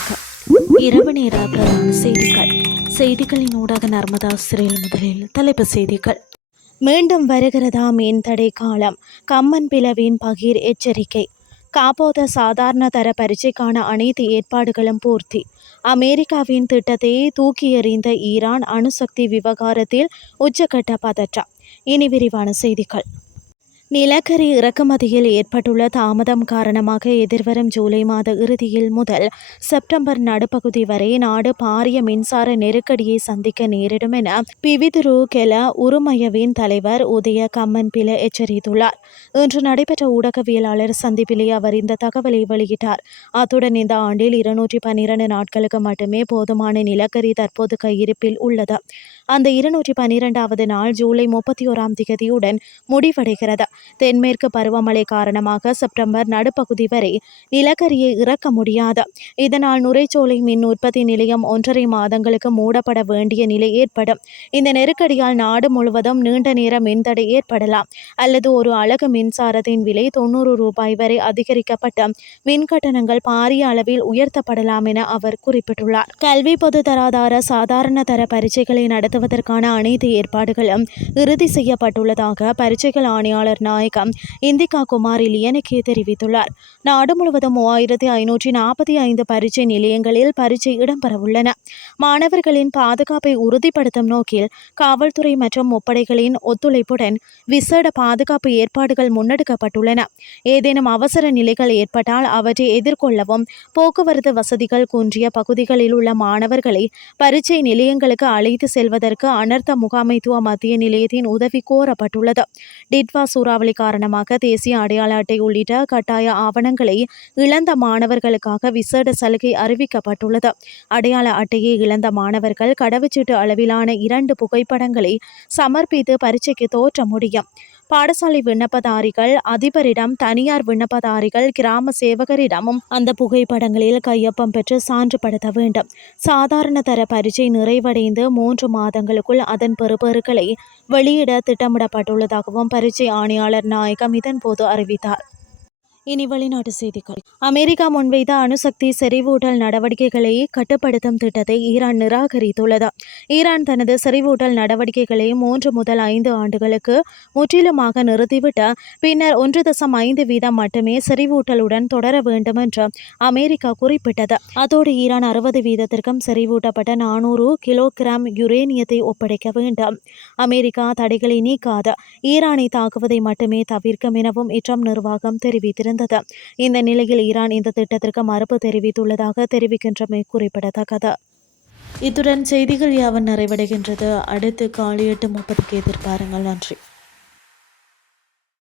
வணக்கம் இரவு நேர பிரதான செய்திகள். செய்திகளின் ஊடாக நர்மதா சிறையில் முதலில் தலைப்பு செய்திகள். மீண்டும் வருகிறதா மீன் தடை காலம்? கம்மன் பிளவின் பகீர் எச்சரிக்கை. காப்போத சாதாரண தர பரீட்சைக்கான அனைத்து ஏற்பாடுகளும் பூர்த்தி. அமெரிக்காவின் திட்டத்தையே தூக்கி எறிந்த ஈரான் அணுசக்தி விவகாரத்தில் உச்சக்கட்ட பதற்றம். இனி விரிவான செய்திகள். நிலக்கரி இறக்குமதியில் ஏற்பட்டுள்ள தாமதம் காரணமாக எதிர்வரும் ஜூலை மாத இறுதியில் முதல் செப்டம்பர் நடுப்பகுதி வரை நாடு பாரிய மின்சார நெருக்கடியை சந்திக்க நேரிடும் என பிவிதுரு கெல உருமயவின் தலைவர் உதய கம்மன் பில எச்சரித்துள்ளார். இன்று நடைபெற்ற ஊடகவியலாளர் சந்திப்பிலே அவர் இந்த தகவலை வெளியிட்டார். அத்துடன் இந்த ஆண்டில் இருநூற்றி பன்னிரண்டு நாட்களுக்கு மட்டுமே போதுமான நிலக்கரி தற்போது கையிருப்பில் உள்ளது. அந்த இருநூற்றி பன்னிரெண்டாவது நாள் ஜூலை முப்பத்தி ஓராம் திகதியுடன் முடிவடைகிறது. தென்மேற்கு பருவமழை காரணமாக செப்டம்பர் நடுப்பகுதி வரை நிலக்கரியை இறக்க முடியாது. இதனால் நுரைச்சோலை மின் உற்பத்தி நிலையம் ஒன்றரை மாதங்களுக்கு மூடப்பட வேண்டிய நிலை ஏற்படும். இந்த நெருக்கடியால் நாடு முழுவதும் நீண்ட நேர மின்தடை ஏற்படலாம். அல்லது ஒரு அழகு மின்சாரத்தின் விலை தொண்ணூறு ரூபாய் வரை அதிகரிக்கப்பட்ட மின் கட்டணங்கள் பாரிய அளவில் உயர்த்தப்படலாம் என அவர் குறிப்பிட்டுள்ளார். கல்வி பொது தராதார சாதாரண தர பரீட்சைகளை நடத்த நடத்துவதற்கான அனைத்து ஏற்பாடுகளும் இறுதி செய்யப்பட்டுள்ளதாக பரீட்சைகள் ஆணையாளர் நாயகம் இந்திகா குமார் இலியனுக்கு தெரிவித்துள்ளார். நாடு முழுவதும் மூவாயிரத்தி ஐநூற்றி நாற்பத்தி ஐந்து பரீட்சை நிலையங்களில் பரீட்சை இடம்பெறவுள்ளன. மாணவர்களின் பாதுகாப்பை உறுதிப்படுத்தும் நோக்கில் காவல்துறை மற்றும் முப்படைகளின் ஒத்துழைப்புடன் விசேட பாதுகாப்பு ஏற்பாடுகள் முன்னெடுக்கப்பட்டுள்ளன. ஏதேனும் அவசர நிலைகள் ஏற்பட்டால் அவற்றை எதிர்கொள்ளவும் போக்குவரத்து வசதிகள் குன்றிய பகுதிகளில் உள்ள மாணவர்களை பரீட்சை நிலையங்களுக்கு அழைத்து செல்வதற்கு அனர்த்த முகாமைத்துவ மத்திய நிலையத்தின் உதவி கோரப்பட்டுள்ளது. டிட்வா சூறாவளி காரணமாக தேசிய அடையாள அட்டை உள்ளிட்ட கட்டாய ஆவணங்களை இழந்த மாணவர்களுக்காக விசேட சலுகை அறிவிக்கப்பட்டுள்ளது. அடையாள அட்டையை இழந்த மாணவர்கள் கடவுச்சீட்டு அளவிலான இரண்டு புகைப்படங்களை சமர்ப்பித்து பரீட்சைக்கு தோற்ற முடியும். பாடசாலை விண்ணப்பதாரிகள் அதிபரிடம் தனியார் விண்ணப்பதாரிகள் கிராம சேவகரிடமும் அந்த புகைப்படங்களில் கையொப்பம் பெற்று சான்றுபடுத்த வேண்டும். சாதாரண தர பரீட்சை நிறைவடைந்து மூன்று மாதங்களுக்குள் அதன் பெறுபேறுகளை வெளியிட திட்டமிடப்பட்டுள்ளதாகவும் பரீட்சை ஆணையாளர் நாயகம் இதன்போது அறிவித்தார். இனி வெளிநாட்டு செய்திகள். அமெரிக்கா முன்வைத்த அணுசக்தி செறிவூட்டல் நடவடிக்கைகளை கட்டுப்படுத்தும் திட்டத்தை ஈரான் நிராகரித்துள்ளது. ஈரான் தனது செறிவூட்டல் நடவடிக்கைகளை மூன்று முதல் ஐந்து ஆண்டுகளுக்கு முற்றிலுமாக நிறுத்திவிட்டு பின்னர் ஒன்று தசம் ஐந்து வீதம் மட்டுமே செறிவூட்டலுடன் தொடர வேண்டும் என்று அமெரிக்கா குறிப்பிட்டது. அதோடு ஈரான் அறுபது வீதத்திற்கும் செறிவூட்டப்பட்ட நானூறு கிலோகிராம் யுரேனியத்தை ஒப்படைக்க வேண்டும். அமெரிக்கா தடைகளை நீக்காத. ஈரானை தாக்குவதை மட்டுமே தவிர்க்கும் எனவும் இட்ரம் நிர்வாகம் தெரிவித்திருந்தது. இந்த நிலையில் ஈரான் இந்த திட்டத்திற்கு மறுப்பு தெரிவித்துள்ளதாக தெரிவிக்கின்றமை குறிப்பிடத்தக்கது. இத்துடன் செய்திகள் யாவன் நிறைவடைகின்றது. அடுத்து காலை எட்டு முப்பதுக்கு எதிர்பாருங்கள். நன்றி.